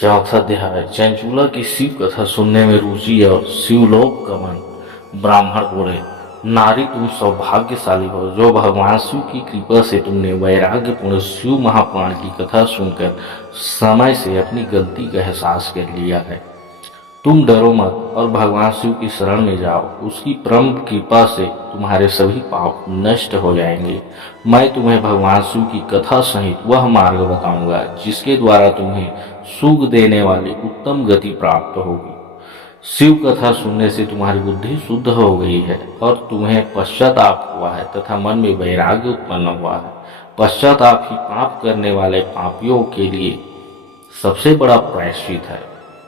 चौथा अध्याय। चंचूला की शिव कथा सुनने में रुचि और शिवलोक गमन। ब्राह्मण बोले, नारी तुम सौभाग्यशाली हो, जो भगवान शिव की कृपा से तुमने वैराग्यपूर्ण शिव महापुराण की कथा सुनकर समय से अपनी गलती का एहसास कर लिया है। तुम डरो मत और भगवान शिव की शरण में जाओ, उसकी परम कृपा से तुम्हारे सभी पाप नष्ट हो जाएंगे। मैं तुम्हें भगवान शिव की कथा सहित वह मार्ग बताऊंगा जिसके द्वारा तुम्हें सुख देने वाली उत्तम गति प्राप्त होगी। शिव कथा सुनने से तुम्हारी बुद्धि शुद्ध हो गई है और तुम्हें पश्चाताप हुआ है तथा मन में वैराग्य उत्पन्न हुआ है। पश्चाताप ही पाप करने वाले पापियों के लिए सबसे बड़ा प्रायश्चित है।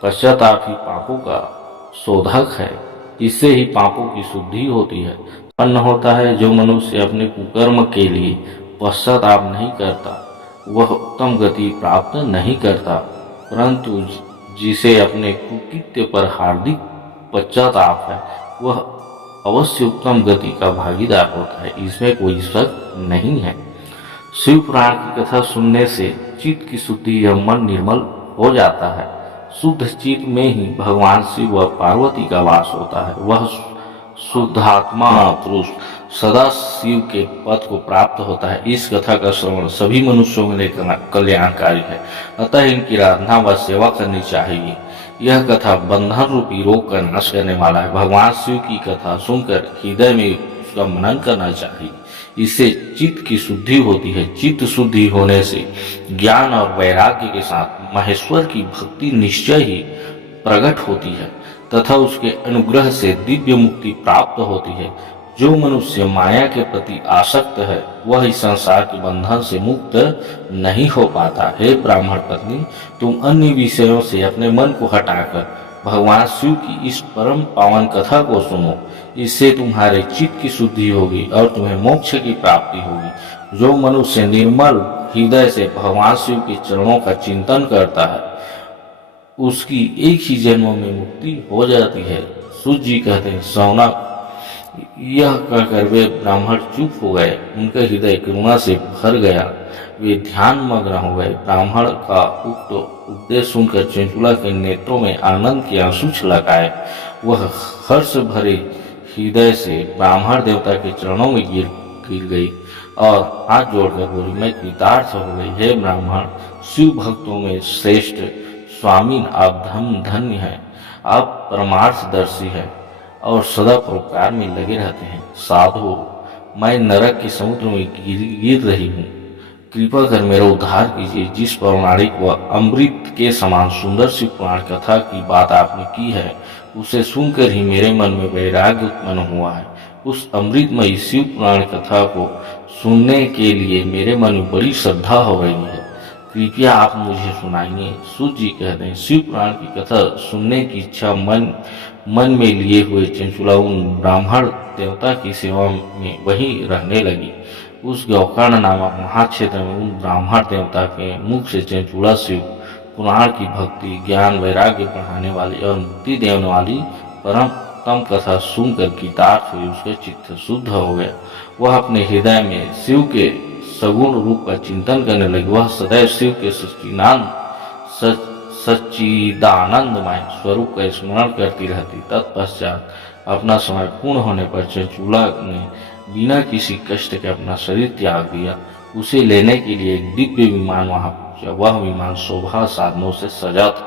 पश्चाताप ही पापों का शोधक है, इससे ही पापों की शुद्धि होती है। उत्पन्न होता है, जो मनुष्य अपने कुकर्म के लिए पश्चाताप नहीं करता वह उत्तम गति प्राप्त नहीं करता, परंतु जिसे अपने कुकृत्य पर हार्दिक पश्चाताप है वह अवश्य उत्तम गति का भागीदार होता है, इसमें कोई शक नहीं है। शिव पुराण की कथा सुनने से चित्त की शुद्धि एवं मन निर्मल हो जाता है। शुद्ध चित्त में ही भगवान शिव व पार्वती का वास होता है। वह शुद्धात्मा पुरुष सदा शिव के पद को प्राप्त होता है। इस कथा का श्रवण सभी मनुष्यों के लिए कल्याणकारी है, अतः इनकी आराधना व सेवा करनी चाहिए। यह कथा बंधन रूपी रोग का नाश करने वाला है। भगवान शिव की कथा सुनकर हृदय में उसका मनन करना चाहिए, इससे चित्त की शुद्धि होती है। चित्त शुद्धि होने से ज्ञान और वैराग्य के साथ महेश्वर की भक्ति निश्चय ही प्रकट होती है तथा उसके अनुग्रह से दिव्य मुक्ति प्राप्त होती है। जो मनुष्य माया के प्रति आसक्त है वह इस संसार के बंधन से मुक्त नहीं हो पाता। हे ब्राह्मण पत्नी, तुम अन्य विषयों से अपने मन को हटाकर भगवान शिव की इस परम पावन कथा को सुनो, इससे तुम्हारे चित्त की शुद्धि होगी और तुम्हें मोक्ष की प्राप्ति होगी। जो मनुष्य निर्मल हृदय से भगवान शिव के चरणों का चिंतन करता है उसकी एक ही जन्म में मुक्ति हो जाती है। सूत जी कहते हैं, सौनक यह कहकर वे ब्राह्मण चुप हो गए। उनका हृदय करुणा से भर गया, वे ध्यान मग्न हो गए। ब्राह्मण का उक्त उपदेश सुनकर चंचूला के नेत्रों में आनंद के आंसू छलक आए। वह हर्ष भरे हृदय से ब्राह्मण देवता के चरणों में गिर गई और हाथ जोड़कर बोली, मैं कृतार्थ हो गई। हे ब्राह्मण, शिव भक्तों में श्रेष्ठ स्वामी आप धन्य हैं। आप परमार्थदर्शी हैं और सदा परोपकार में लगे रहते हैं। साधु, मैं नरक के समुद्र में गिर रही हूँ, कृपा कर मेरा उद्धार कीजिए। जिस पौराणिक व अमृत के समान सुंदर शिव पुराण कथा की बात आपने की है उसे सुनकर ही मेरे मन में वैराग्य उत्पन्न हुआ है। उस अमृतमयी शिव पुराण कथा को सुनने के लिए मेरे मन में बड़ी श्रद्धा हो गई है, कृपया आप मुझे सुनाइए। सूत जी कहते हैं, शिव पुराण की कथा सुनने की इच्छा मन में लिए हुए चंचूला उन ब्राह्मण देवता की सेवा में वहीं रहने लगी। उस गौकर्ण नामक महाक्षेत्र में उन ब्राह्मण देवता के मुख से चंचूला शिव पुराण की भक्ति, ज्ञान, वैराग्य बढ़ाने वाली और मुक्ति देने वाली परम उत्तम कथा सुनकर कृतार्थ हुई। उसका चित्त शुद्ध हो गया। वह अपने हृदय में शिव के सगुण रूप का चिंतन करने लगी। वह सदैव शिव के सच्चिदानंदमय स्वरूप का स्मरण करती रहती। तत्पश्चात अपना समय पूर्ण होने पर चंचूला ने बिना किसी कष्ट के अपना शरीर त्याग दिया। उसे लेने के लिए एक दिव्य विमान वहां पहुंचा। वह विमान शोभा साधनों से सजा था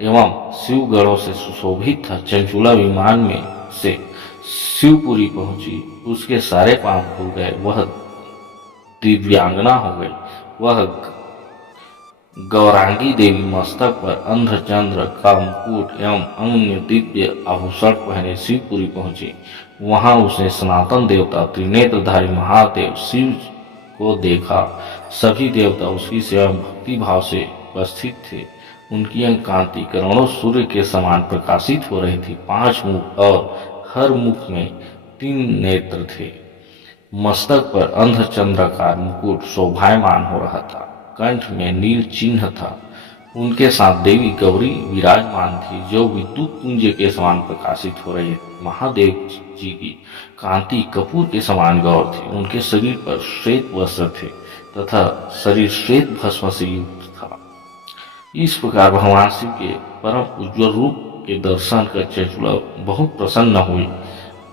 एवं शिवगणों से सुशोभित था। चंचूला विमान में से शिवपुरी पहुंची, उसके सारे पांव खुल गए, वह दिव्यांगना हो गई। वह गौरांगी देवी मस्तक पर अंधचंद्र का मुकुट एवं अन्य दिव्य आभूषण पहने शिवपुरी पहुंची। वहां उसने सनातन देवता त्रिनेत्रधारी महादेव शिव को देखा। सभी देवता उसकी सेवा में भक्ति भाव से उपस्थित थे। उनकी कांति करोड़ों सूर्य के समान प्रकाशित हो रही थी। 5 मुख और हर मुख में 3 नेत्र थे। मस्तक पर अंधचंद्राकार मुकुट शोभायमान हो रहा था। कंठ में नील चिन्ह था। उनके साथ देवी गौरी विराजमान थी, जो विद्युत पुंज के समान प्रकाशित हो रही थी। महादेव जी की कांति कपूर के समान गौर थी। उनके शरीर पर श्वेत वस्त्र थे तथा शरीर श्वेत भस्म से युक्त था। इस प्रकार भगवान शिव के परम उज्ज्वल रूप के दर्शन कर चंचुला बहुत प्रसन्न हुई।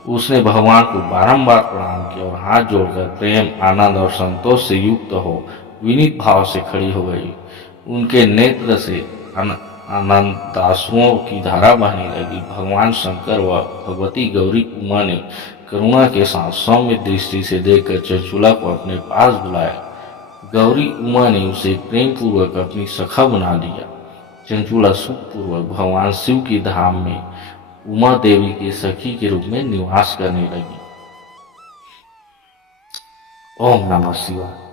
उसने भगवान को बारंबार प्रणाम किया और हाथ जोड़कर प्रेम, आनंद और संतोष से युक्त हो विनीत भाव से खड़ी हो गई। उनके नेत्र से आनंदाश्रुओं की धारा बहने लगी। भगवान शंकर व भगवती गौरी उमा ने करुणा के साथ सौम्य दृष्टि से देखकर चंचुला को अपने पास बुलाया। गौरी उमा ने उसे प्रेम पूर्वक अपनी सखा बना लिया। चंचुला सुखपूर्वक भगवान शिव की धाम में उमा देवी की सखी के रूप में निवास करने लगी। ओम नमः शिवाय।